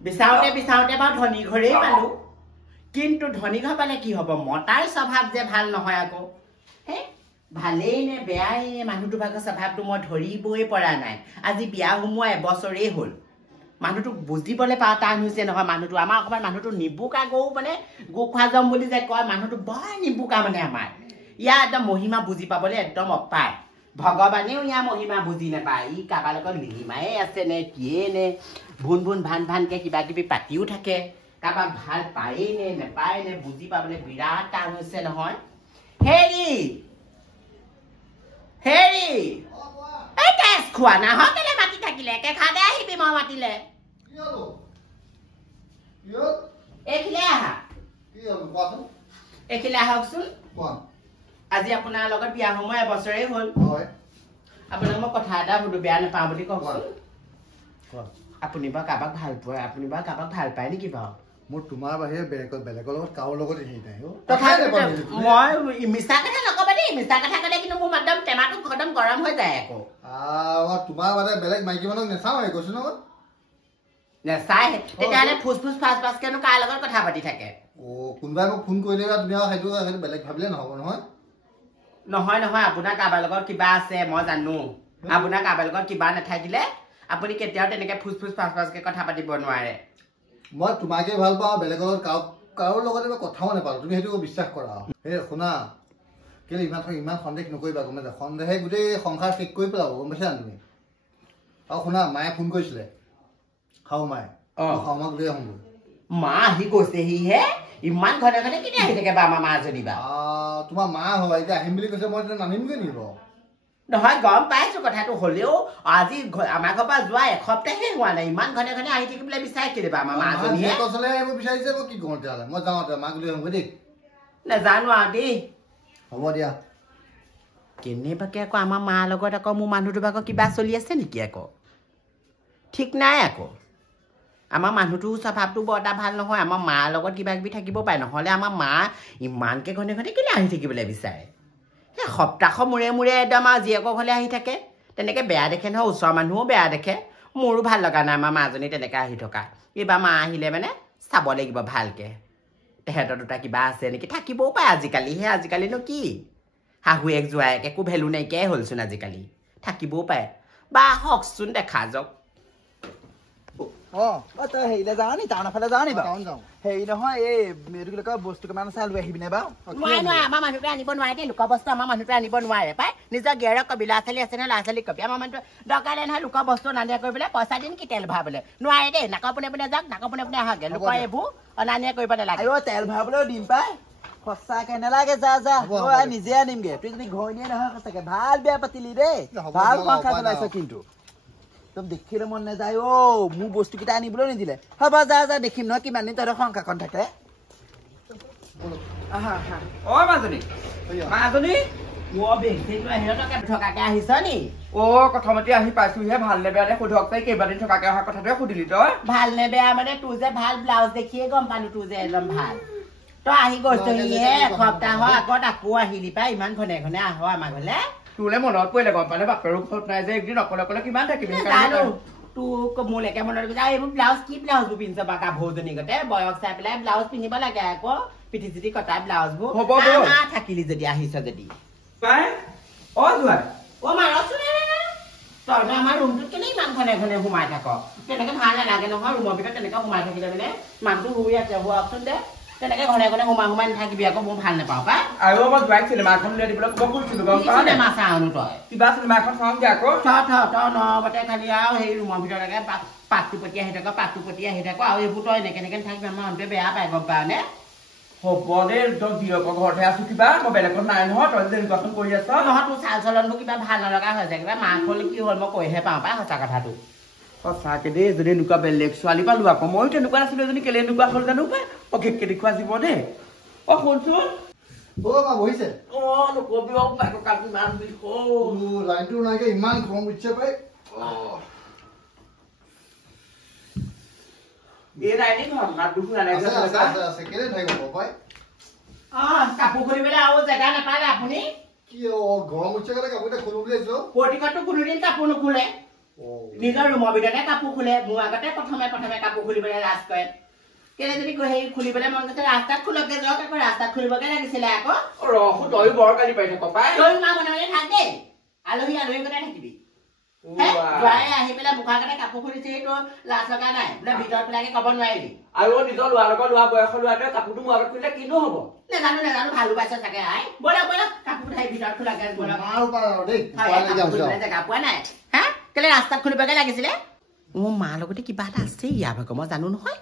বিচাওতে বা ধনী ঘৰেই পালো কিন্তু ধনী ঘৰ পালে কি হ'ব মতাৰ স্বভাৱ যে ভাল নহয় আকৌ হে ভালেই নে বেয়াই নে মানুহটো ভাগৰ স্বভাৱটো মই ধৰিবই পৰা নাই আজি বিয়া হোমোৱা এবছৰেই হ'ল মানুহটো বুজিবলৈ পা টান হৈছে নহয় মানুহটো আমাৰ অকমান মানুহটো নিবুকা গৌ মানে গো খোৱা যাম বুলি যে কয় মানুহটো বৰ নিবুকা মানে আমাৰ ইয়াৰ একদম মহিমা বুজি পাবলৈ একদম অপায় ভগৱানেও ইয়াৰ মহিমা বুজি নাপায় ই কাৰোবাৰ লগত লিলিমায়ে আছে নে কিয়ে নে ভুন ভানকে কিবা কিবি পাতিও থাকে কাৰোবাক ভাল পায়েই নে নেপায় নে বুজি পাবলৈ বিৰাট টান হৈছে নহয় হেৰি এই তেজ খোৱা নাহক কেলে মাতি থাকিলে একে খাদে আহিবি মই মাতিলে এইখিলে আহকচোন আজি আপোনাৰ লগত বিয়া সময় এবছৰেই হ'ল আপোনাক মই কথা এটা সুধো বেয়া নাপাওঁ বুলি কওকচোন আপুনি বাৰু কাৰোবাক ভাল পায় আপুনি বাৰু কাৰোবাক ভাল পায় নেকি বাৰু মোৰ তোমাৰ বাহিৰে বেলেগৰ লগত কাৰো লগত হেৰি নাই মই মিছা কথা নকবা দেই মিছা কথা ক'লে কিন্তু মোৰ একদম টেমাটো একদম গৰম হৈ যায় আকৌ তোমাৰ মানে বেলেগ মাইকী মানুহক নেচাওঁ কৈছো ন নেচাই তেতিয়াহ'লে ফুচ ফাচকেনো কাৰ লগত কথা পাতি থাকে কোনোবাই মোক ফোন কৰিলে তুমি সেইটো বেলেগ ভাবিলে নহ'ব নহয় আপোনাৰ কাৰোবাৰ লগত কিবা আছে মই জানো আপোনাৰ কাৰোবাৰ লগত কিবা নাথাকিলে আপুনি কেতিয়াও তেনেকে ফুচ ফাচকে কথা পাতিব নোৱাৰে মই তোমাকে ভাল পাওঁ বেলেগৰ কাৰো লগতে মই কথাও নাপাওঁ তুমি সেইটো বিশ্বাস কৰা এই শুনা কেলে ইমান সন্দেহ নকৰিবা গম পাইছা সন্দেহে গোটেই সংসাৰ শেষ কৰি পেলাব গম পাইছা তুমি আৰু শুনা মায়ে ফোন কৰিছিলে মায়ে শাহুমাক লৈ আহোঁগৈ মা আহি গৈছেহিহে ইমান ঘনে কেতিয়া আহি থাকে বা আমাৰ মাজনী বা তোমাৰ মা হয় এতিয়া আহিম বুলি কৈছে মই নানিমগৈ নিব নহয় গম পাইছো কথাটো হ'লেও আজি আমাৰ ঘৰৰ পৰা যোৱা এসপ্তাহে হোৱা নাই ইমান ঘনে আহি থাকিবলৈ বিচাৰে কেলে বা আমাৰ মাজনীয়ে আহিব বিচাৰিছে মই কি কৰো তেতিয়াহ'লে মই যাওঁ মাক লৈ আহোঁগৈ দেই নাজানো আৰু দেই হ'ব দিয়া কেনেবাকে আকৌ আমাৰ মাৰ লগত আকৌ মোৰ মানুহটোৰ আকৌ কিবা চলি আছে নেকি আকৌ ঠিক নাই আকৌ আমাৰ মানুহটোৰ স্বভাৱটো বৰ এটা ভাল নহয় আমাৰ মাৰ লগত কিবা কিবি থাকিব পাৰে নহ'লে আমাৰ মা ইমানকে ঘনে কেলে আহি থাকিবলৈ বিচাৰে সেই সপ্তাহৰ মূৰে একদম আৰু জীয়েকৰ ঘৰলৈ আহি থাকে তেনেকৈ বেয়া দেখে নহয় ওচৰৰ মানুহো বেয়া দেখে মোৰো ভাল লগা নাই আমাৰ মাজনী তেনেকৈ আহি থকা এইবাৰ মা আহিলে মানে চাব লাগিব ভালকৈ তেহেঁতৰ দুটা কিবা আছে নেকি থাকিবও পাৰে আজিকালিনো কি শাহুৱেক জোৱায়েক একো ভেলু নাইকিয়াই হ'লচোন আজিকালি থাকিবও পাৰে বা হওকচোন দেখা যাওক তই হেৰিলে যাওঁ নি টাউনৰ ফালে যাওঁ নি বাৰু হেৰি নহয় এই বস্তু কিমান চাই লৈ আহিবি নে বাৰু নোৱাৰে আমাৰ মানুহটোৱে আনিব নোৱাৰে দেই লোকৰ বস্তু আমাৰ মানুহটোৱে আনিব নোৱাৰে পাই নিজৰ গেৰক কবি ল'ৰা ছোৱালী আছে নহয় ল'ৰা ছোৱালীক কবি আমাৰ মানুহটো দৰকাৰ নহয় লোকৰ বস্তু নানিয়া কৰিবলৈ পইচা দিম কি তেল ভৰাবলৈ নোৱাৰে দেই নাকৰ পোনে যাওক নাকৰ পোনে আহকে লোকৰ এইবোৰ অনা নিয়া কৰিব নালাগে তেল ভৰাবলৈও দিম পাই সঁচাকে নালাগে যা নিজে আনিমগে তুই যদি ঘৰনীয়ে নহয় সঁচাকে ভাল বেয়া পাতিলি দেই ভাল সংসাৰ চলাইছ কিন্তু তোক দেখিলে মন নাযায় মোৰ বস্তু কেইটা আনিবলৈ নিদিলে হ'ব যা দেখিম নহয় কিমান দিন তহঁতৰ সংসাৰখন থাকে কথামতি আহি পাইছোহে ভাল নে বেয়া সোধক তাই কেইবাদিন থকাকে অহা কথাটোৱে সুধিলি তই ভাল নে বেয়া মানে তোৰ যে ভাল ব্লাউজ দেখিয়ে গম পালো তোৰ যে একদম ভাল তই আহি গৈছহিহে এসপ্তাহৰ আগত আকৌ আহিলি পাই ইমান ঘনে আহ আমাৰ ঘৰলে তোলে মনত পৰিলে গম পালে বাপেৰো ঘৰত নাই যে একদিন অকলে কিমান থাকিবি তোক মোলৈকে মনত পৰিছে এইবোৰ ব্লাউজ কি ব্লাউজবোৰ পিন্ধিছ বা গাভৰুজনী গতে বয়স চাই পেলাই ব্লাউজ পিন্ধিব লাগে আকৌ পিঠি চিঠি কটা ব্লাউজবোৰ থাকিলি যদি আহিছ যদি তই আমাৰ ৰুমটোত কেলে ইমান ঘনে সোমাই থাক তেনেকে ভাল নালাগে নহয় ৰুমৰ ভিতৰত তেনেকে সোমাই থাকিলে মানে মানুহটো শুই আছে হোৱাকচোন দে তেনেকে ঘনে সোমাই নাথাকিবি আকৌ মই ভাল নাপাওঁ পাই আৰু মই জোৱাইক চিনেমা এখন উলিয়াই দিবলৈ ক'ব কৈছিলো গম পাৱ চিনেমা চাওনো তই কিবা চিনেমা এখন চাওঁগে আকৌ তই নবতে খালি আৰু সেই ৰুমৰ ভিতৰলৈকে পাকটোপতি আহি থাক আৰু এইবোৰ তই এনেকে নাথাকিবি আমাৰ মানুহটোৱে বেয়া পায় গম পাৱ নে হ'ব দে তই জীয়কৰ ঘৰতে আছো কিবা মই বেলেগত নাই নহয় তই যে এনেকুৱাখন কৰি আছ নহয় তোৰ চাল চলনবোৰ কিবা ভাল নলগা হৈ যায় কিবা মাক হ'ল কি হ'ল মই কৈহে পাওঁ পাই সঁচা কথাটো সঁচাকে দেই যদি এনেকুৱা বেলেগ ছোৱালী পালো আকৌ ময়ো তেনেকুৱা নাছিলো এজনী কেলে এনেকুৱা হ'ল জানো পাই অশেষকে দেখুৱা জীৱ দেই শুনচোন বহিছে নকবি লাইনটো নাইকে ইমান গৰম উঠিছে পাই কাপোৰ খুলিবলৈ আৰু জেগা নাপালে আপুনি কি গৰম উঠিছে কাৰণে কাপোৰ এটা খুলো বুলি আহিছো প্ৰতিঘৰটো কোনোদিন কাপোৰ নুখোলে নিজৰ ৰুমৰ ভিতৰতে কাপোৰ খোলে মোৰ আগতে প্ৰথমে কাপোৰ খুলিবলৈ লাজ কৰে কেলে যদি সেই খুলিবলৈ মন গৈছে ৰাস্তাত খোলকে যাওক আকৌ ৰাস্তাত খুলিবকে লাগিছিলে আকৌ ৰহু তই বৰ গালি পাইছ কপাই তই মা বনাবলৈ থাক দেই আলহী কথা থাকিবি জোৱাই আহি পেলাই মুখাৰ কাটে কাপোৰ খুলিছে সেইটো লাজ লগা নাই বোলে ভিতৰত পেলাকে ক'ব নোৱাৰিবি আৰু নিজৰ লোৱাৰ লগত লোৱা বয়সৰ লোৱাটোৱে কাপোৰটো মোৰ আগত খুলিলে কিনো হ'ব নেজানো ভালো পাইছে চাগে আই বলা কাপোৰ ঠাই ভিতৰত খোলাকে জেগা পোৱা নাই হা কেলে ৰাস্তাত খুলিবকে লাগিছিলে মোৰ মাৰ লগতে কিবা এটা আছে ইয়াৰ ভাগৰ মই জানো নহয়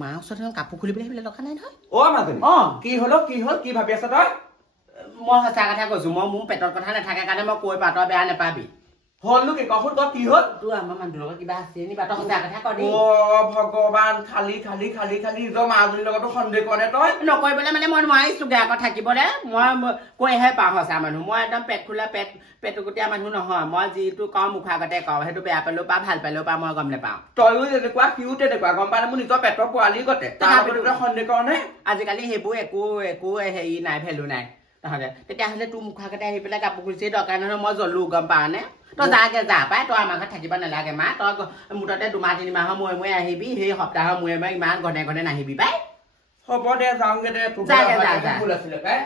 মাৰ ওচৰত কাপোৰ খুলিবলৈ আহিবলৈ দৰকাৰ নাই নহয় মাজনী কি হ'ল কি ভাবি আছ তই মই সঁচা কথা কৈছো মই মোৰ পেটৰ কথা নাথাকে কাৰণে মই কৈ পাত বেয়া নাপাবি হলনো কি কচোন তই কি হ'ল তোৰ আমাৰ মানুহৰ লগত কিবা আছে নি বাটৰ সঁচা কথা কৈ ভগৱান খালি নিজৰ মাজনীৰ লগতো সন্দেহ কৰে তই নকৰিবলৈ মানে মই নোৱাৰিছোগে আকৌ থাকিবলৈ মই কৈহে পাওঁ সঁচা মানুহ মই একদম পেট খোলা পেটুকুটীয়া মানুহ নহয় মই যিটো কওঁ মুখৰ আগতে কওঁ সেইটো বেয়া পালেও পা ভাল পালেও পা মই গম নাপাওঁ তইও যেনেকুৱা সিও তেনেকুৱা গম পালে মোৰ নিজৰ পেটৰ পোৱালি গতে সন্দেহ কৰ নে আজিকালি সেইবোৰ একো হেৰি নাই ভেলু নাই তহঁতে তেতিয়াহ'লে তোৰ মুখৰ আগতে আহি পেলাই কাপোৰ খুলিছে দৰকাৰ নহয় মই জ্বলো গম পাওঁ নে তই যাগে যা পাই তই আমাৰ ঘৰত থাকিব নালাগে মা তই মুঠতে 2-3 মাহৰ মূৰে আহিবি সেই সপ্তাহৰ মূৰে ইমান ঘনে নাহিবি পাই হ'ব দে যাওঁগে দে ভুল আছিলে পাই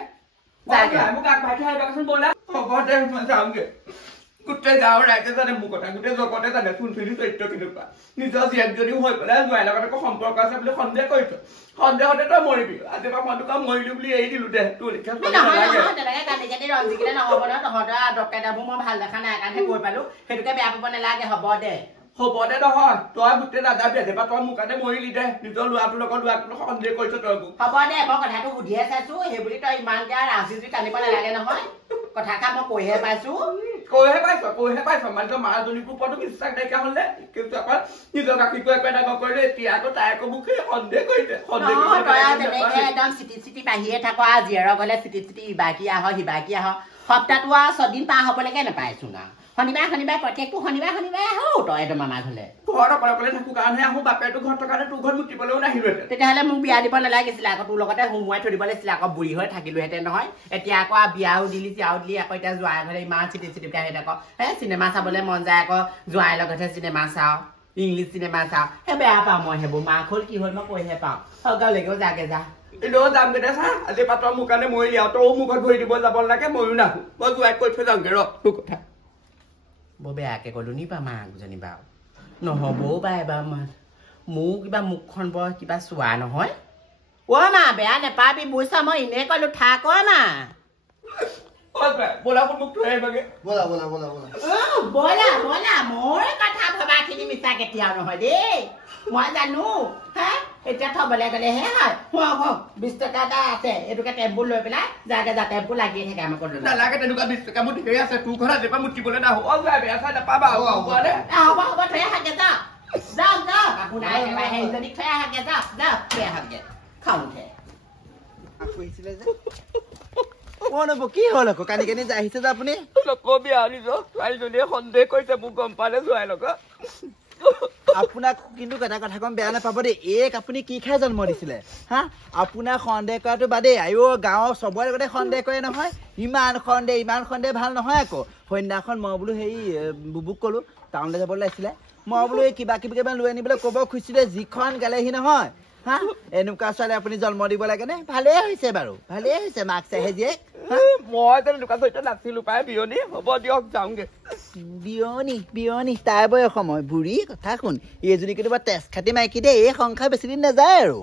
মোক আগবাঢ়ি থৈ আহিবাচোন ব'লা হ'ব দে মই যাওঁগে গোটেই গাঁৱৰ ৰাইজে জানে মোৰ কথা গোটেই জগতে জানে চুনচুলি চৰিত্ৰ কেনেকুৱা নিজৰ জীয়েকজনীও হৈ পেলাই জোৱাইৰ লগত আকৌ সম্পৰ্ক আছে বুলি সন্দেহ কৰিছ সন্দেহতে তই মৰিবি আজি পৰা মই তোক মৰিলো বুলি এৰি দিলো দে তোৰ লিখা তেনেকে কাটি ৰঞ্জিকিলে নহ'ব ন তহঁতৰ ডক্টৰবোৰ মই ভাল দেখা নাই কাৰণে কৈ পালো সেইটোকে বেয়া পাব নালাগে হ'ব দে নহয় তই গোটেই নাযাবি আজি পৰা তই মোৰ কাৰণে মৰিলি দে নিজৰ ল'ৰাটোৰ লগত ল'ৰাটোৰ সন্দেহ কৰিছ তই হ'ব দে মই কথাটো সুধিহে চাইছো সেইবুলি তই ইমানকে ৰাজনীতি টানিব নালাগে নহয় কথাষাৰ মই কৈহে পাইছো মানে মাজনীৰ ওপৰতো বিশ্বাস নাইকিয়া হলে কিন্তু আকৌ নিজৰ গাখীৰটো একো ডাঙৰ কৰিলে এতিয়া আকৌ তাই আকৌ মোক সন্দেহ কৰিছে একদম চিটি বাঢ়িয়ে থাক আৰু জীয়েৰৰ গলে চিটি ইবাকি আহ সিবাকি আহ সপ্তাহটো আৰু 6 দিন পাৰ হবলৈকে নাপাইচোন আৰু শনিবাৰ প্ৰত্যেকটো শনিবাৰ আহো তই একদম আমাৰ ঘৰলে ঘৰত অকলে থাকো কাৰণেহে আহো বাপেৰটো ঘৰত থকানে তোৰ ঘৰত মুতিবলৈও নাহিলোহেঁতেন তেতিয়াহ'লে মোক বিয়া দিব নালাগিছিলে আকৌ তোৰ লগতে সোমোৱাই থৈ দিব লাগিছিলে আকৌ বুঢ়ী হৈ থাকিলোহেঁতেন নহয় এতিয়া আকৌ বিয়াও দিলি চিয়াও দিলি আকৌ এতিয়া জোৱাই ঘৰে ইমান চিটিকে আহি থাক চিনেমা চাবলৈ মন যায় আকৌ জোৱাইৰ লগতহে চিনেমা চাওঁ ইংলিছ চিনেমা চাওঁ সেই বেয়া পাওঁ মই সেইবোৰ মাক হ'ল কি হ'ল মই কৈহে পাওঁ গাঁৱলৈকেও যাগে যা এনেও যাম দে চা আজি পাতৰ মোৰ কাৰণে মৰিলি আৰু তইও মুখত ভৰি দিব যাব নালাগে ময়ো নাহো মই জোৱাইক কৈ থৈ যাওঁগে ৰ তোৰ কথা বৰ বেয়াকে ক'লো নি বা মাকজনী বাৰু নহ'বও বা এবাৰ মোৰ কিবা মুখখন বৰ কিবা চোৱা নহয় মা বেয়া নেপাবি বুইছা মই এনেই ক'লো থাক মা ব'লা মোক থৈ আহিবাগে ব'লা মোৰ কথা ভবাখিনি মিছা কেতিয়াও নহয় দেই মই জানো এতিয়া থবলৈ গ'লেহে হয় 20 টকা এটা আছে এইটোকে টেম্পু লৈ পেলাই যাগে যা টেম্পু লাগিয়ে থাকে আমাক নালাগে তেনেকুৱা 20 টকা মোৰ ধেৰ আছে তোৰ ঘৰত আজিৰ পৰা মুতিবলৈ নাহো বেয়া চাই নাপাবা হ'ব থৈ আহাগে যা কাপোৰ নাই সেইজনী থৈ আহাগে যা থৈ আহাগে খাওঁ উঠে কি হ'ল আকৌ কানি যে আহিছে যে আপুনি নকবি আৰু ছোৱালীজনীয়ে সন্দেহ কৰিছে মোক গম পালে জোৱাইৰ লগত আপোনাক কিন্তু এটা কথা কম বেয়া নাপাব দেই এক আপুনি কি খাই জন্ম দিছিলে আপোনাক সন্দেহ কৰাটো বাদেই গাঁৱৰ চবৰে লগতে সন্দেহ কৰে নহয় ইমান সন্দেহ ভাল নহয় আকৌ সন্ধ্যাখন মই বোলো হেৰি বুবুক ক'লো টাউনলৈ যাবলৈ লাগিছিলে মই বোলো এই কিবা কিবি লৈ আনিবলৈ ক'ব খুজিছিলে যিখন গালেহি নহয় এনেকুৱা ছোৱালী আপুনি জন্ম দিব লাগে নে ভালেই হৈছে বাৰু ভালেই হৈছে মাক চাহে জীয়েক মই তেনেকুৱা চৰিত্ৰ নাছিলো পাই বিয়নী হ'ব দিয়ক যাওঁগে বিয়নী তাই বয়স সময় বুঢ়ী কথা শুন এইজনী কেতিয়াবা তেজ খাটি মাইকী দেই এই সংসাৰ বেছিদিন নাযায় আৰু